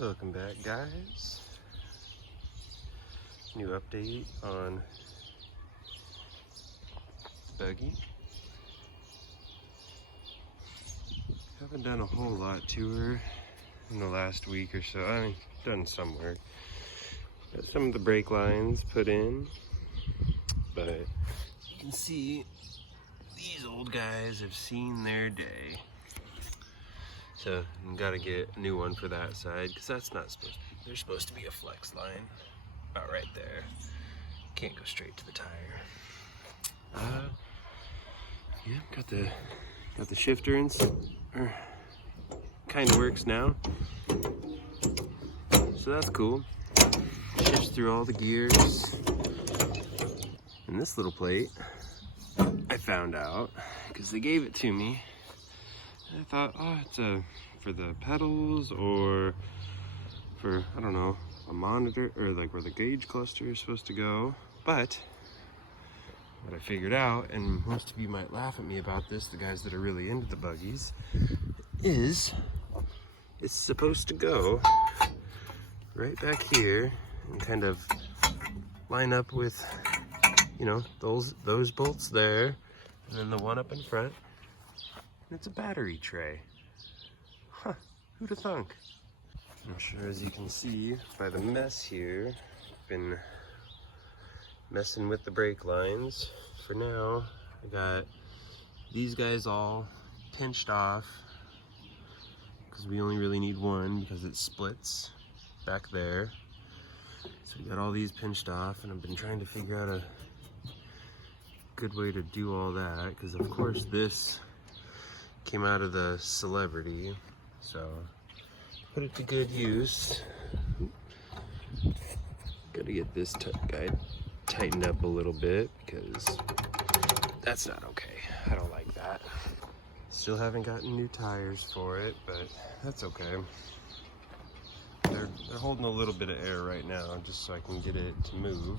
Welcome back, guys. New update on buggy. Haven't done a whole lot to her in the last week or so. I mean, done some work. Got some of the brake lines put in, but you can see these old guys have seen their day. So you gotta get a new one for that side, because that's not supposed to be, there's supposed to be a flex line about right there. Can't go straight to the tire. Yeah, got the shifter in, kind of works now. So that's cool. Shifts through all the gears. And this little plate, I found out, because they gave it to me. I thought, oh, it's for the pedals or for, I don't know, a monitor or like where the gauge cluster is supposed to go. But what I figured out, and most of you might laugh at me about this, the guys that are really into the buggies, is it's supposed to go right back here and kind of line up with, you know, those bolts there, and then the one up in front. It's a battery tray. Huh, who'd have thunk? I'm sure, as you can see by the mess here, been messing with the brake lines. For now, I got these guys all pinched off because we only really need one because it splits back there. So we got all these pinched off, and I've been trying to figure out a good way to do all that, because of course this came out of the Celebrity, so put it to good use. Gotta get this guy tightened up a little bit, because that's not okay. I don't like that. Still haven't gotten new tires for it, but that's okay. They're holding a little bit of air right now, just so I can get it to move.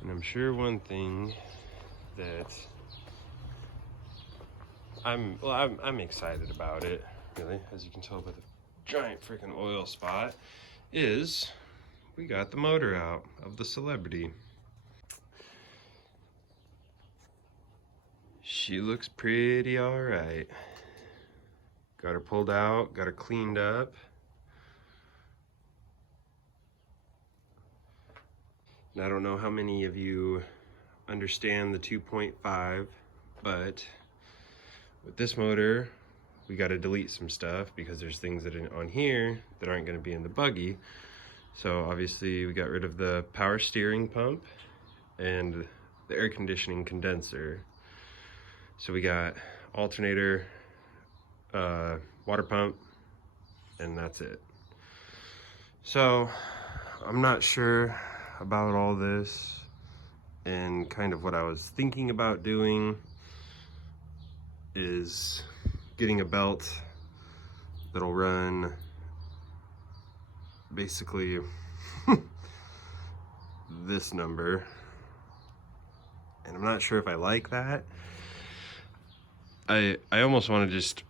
And I'm sure one thing that I'm excited about it, really, as you can tell by the giant freaking oil spot, is we got the motor out of the Celebrity. She looks pretty alright. Got her pulled out, got her cleaned up. And I don't know how many of you understand the 2.5, but with this motor, we got to delete some stuff because there's things that are on here that aren't going to be in the buggy. So obviously we got rid of the power steering pump and the air conditioning condenser. So we got alternator, water pump, and that's it. So I'm not sure about all this, and kind of what I was thinking about doing is getting a belt that'll run basically this number, and I'm not sure if I like that. I almost want to just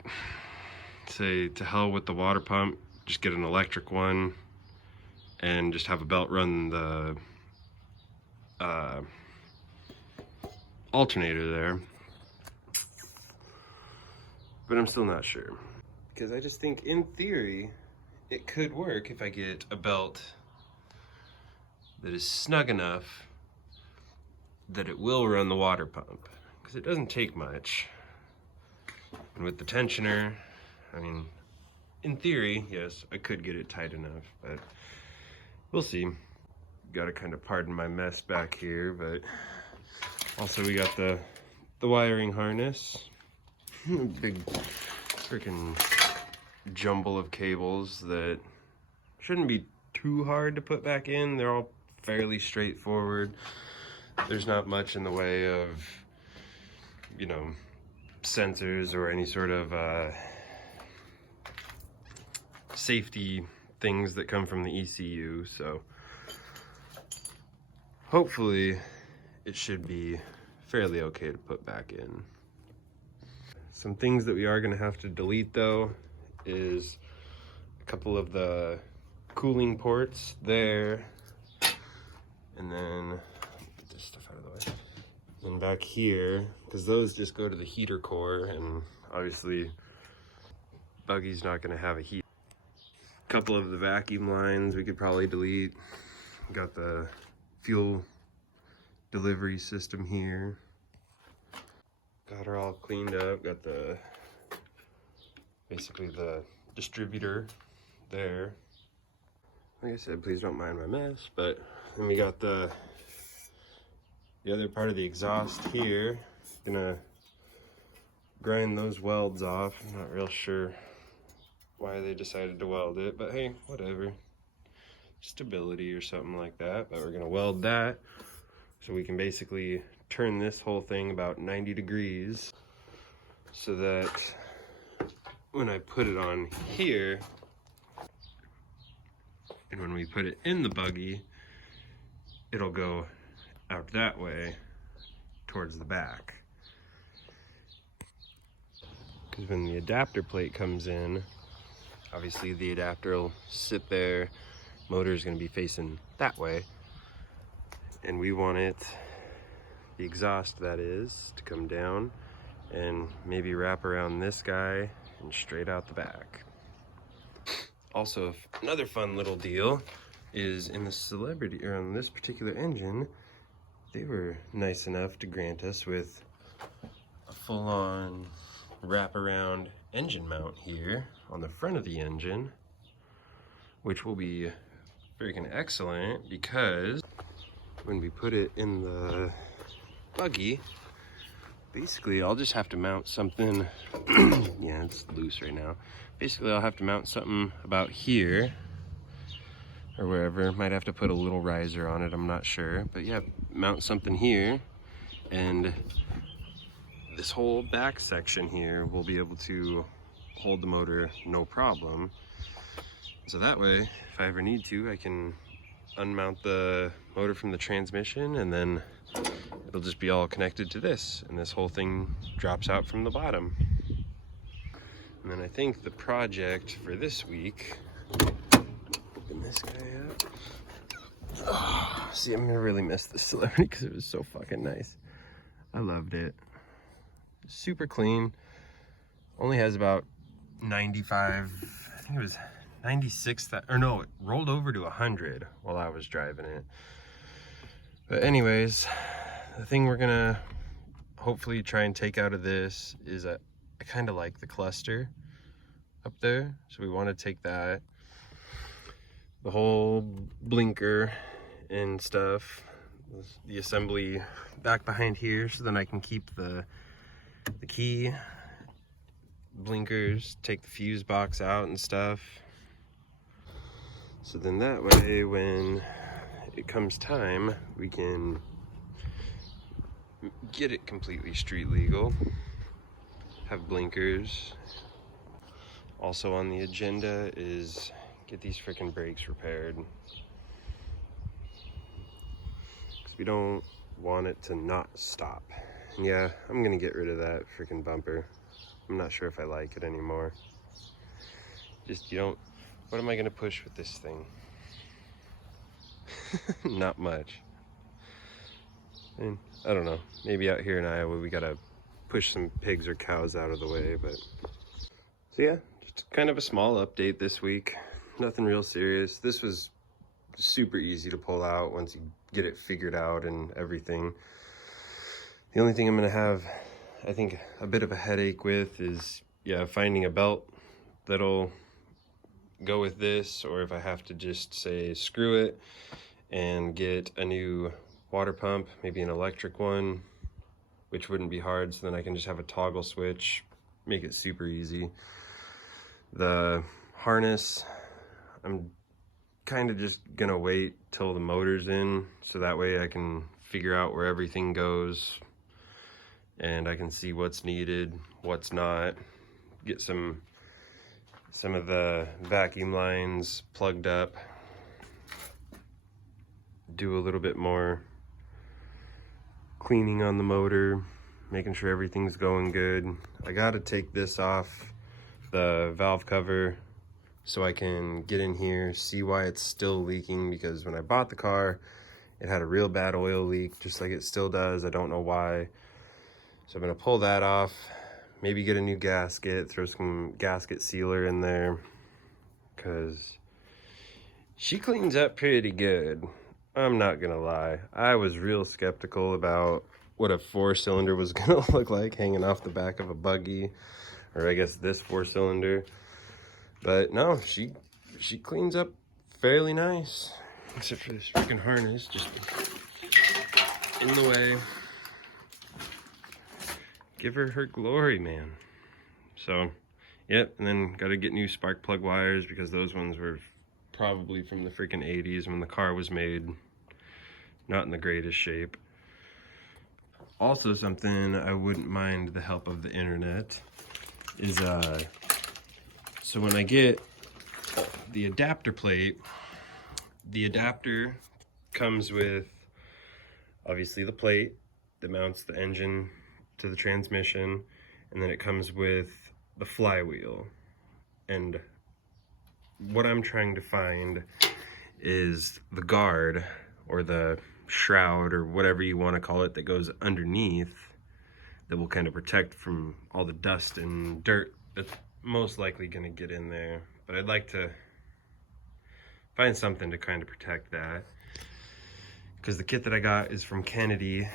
say to hell with the water pump, just get an electric one and just have a belt run the alternator there. But I'm still not sure, because I just think in theory it could work if I get a belt that is snug enough that it will run the water pump, because it doesn't take much. And with the tensioner, I mean, in theory, yes, I could get it tight enough, but we'll see. Gotta kind of pardon my mess back here, but also we got the wiring harness. Big freaking jumble of cables that shouldn't be too hard to put back in. They're all fairly straightforward. There's not much in the way of, you know, sensors or any sort of safety things that come from the ECU, so hopefully it should be fairly okay to put back in. Some things that we are going to have to delete though is a couple of the cooling ports there. And then, get this stuff out of the way. And back here, because those just go to the heater core, and obviously buggy's not gonna have a heat. A couple of the vacuum lines we could probably delete. Got the fuel delivery system here. Got her all cleaned up. Got the, basically the distributor there. Like I said, please don't mind my mess, but then we got the other part of the exhaust here. Gonna grind those welds off. I'm not real sure why they decided to weld it, but hey, whatever. Stability or something like that. But we're gonna weld that so we can basically turn this whole thing about 90 degrees so that when I put it on here and when we put it in the buggy, it'll go out that way towards the back. Because when the adapter plate comes in, obviously the adapter will sit there, motor is going to be facing that way, and we want it, the exhaust that is, to come down and maybe wrap around this guy and straight out the back. Also, another fun little deal is in the Celebrity, or on this particular engine, they were nice enough to grant us with a full-on wraparound engine mount here on the front of the engine, which will be freaking excellent because when we put it in the buggy, basically I'll just have to mount something. Yeah, it's loose right now. Basically I'll have to mount something about here or wherever. Might have to put a little riser on it, I'm not sure, but yeah, mount something here, and this whole back section here will be able to hold the motor no problem. So that way, if I ever need to, I can unmount the motor from the transmission, and then it'll just be all connected to this, and this whole thing drops out from the bottom. And then I think the project for this week, open this guy up. Oh, see, I'm gonna really miss this Celebrity because it was so fucking nice. I loved it. Super clean. Only has about 95, I think it was 96, or no, it rolled over to 100 while I was driving it. But anyways, the thing we're gonna hopefully try and take out of this is I kind of like the cluster up there, so we want to take that, the whole blinker and stuff, the assembly back behind here, so then I can keep the key, blinkers, take the fuse box out and stuff. So then that way, when it comes time, we can get it completely street legal, have blinkers. Also on the agenda is get these freaking brakes repaired, because we don't want it to not stop. And yeah, I'm gonna get rid of that freaking bumper. I'm not sure if I like it anymore. Just, you don't, what am I gonna push with this thing? Not much. And I don't know, maybe out here in Iowa we gotta push some pigs or cows out of the way, but so yeah, just kind of a small update this week. Nothing real serious. This was super easy to pull out once you get it figured out and everything. The only thing I'm gonna have, I think, a bit of a headache with is, yeah, finding a belt that'll go with this, or if I have to just say screw it and get a new water pump, maybe an electric one, which wouldn't be hard, so then I can just have a toggle switch, make it super easy. The harness, I'm kind of just gonna wait till the motor's in, so that way I can figure out where everything goes and I can see what's needed, what's not, get some of the vacuum lines plugged up, do a little bit more cleaning on the motor, making sure everything's going good. I gotta take this off the valve cover so I can get in here, see why it's still leaking, because when I bought the car, it had a real bad oil leak, just like it still does. I don't know why. So I'm gonna pull that off, maybe get a new gasket, throw some gasket sealer in there, because she cleans up pretty good. I'm not gonna lie. I was real skeptical about what a 4-cylinder was gonna look like hanging off the back of a buggy, or I guess this 4-cylinder. But no, she cleans up fairly nice, except for this freaking harness just in the way. Give her her glory, man. So, yep, and then got to get new spark plug wires, because those ones were probably from the freaking 80s when the car was made. Not in the greatest shape. Also, something I wouldn't mind the help of the internet is, so when I get the adapter plate, the adapter comes with, obviously, the plate that mounts the engine to the transmission, and then it comes with the flywheel. And what I'm trying to find is the guard, or the shroud, or whatever you want to call it, that goes underneath, that will kind of protect from all the dust and dirt that's most likely going to get in there. But I'd like to find something to kind of protect that, because the kit that I got is from Kennedy.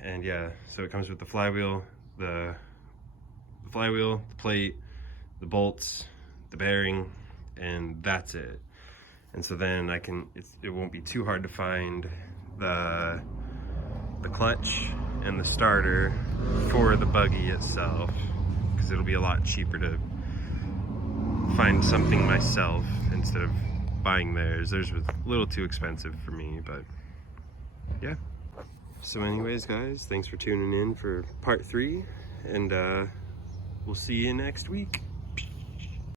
And yeah, so it comes with the flywheel, the plate, the bolts, the bearing, and that's it. And so then it won't be too hard to find the clutch and the starter for the buggy itself, because it'll be a lot cheaper to find something myself instead of buying theirs. Theirs was a little too expensive for me, but yeah. So anyways, guys, thanks for tuning in for part 3, and we'll see you next week.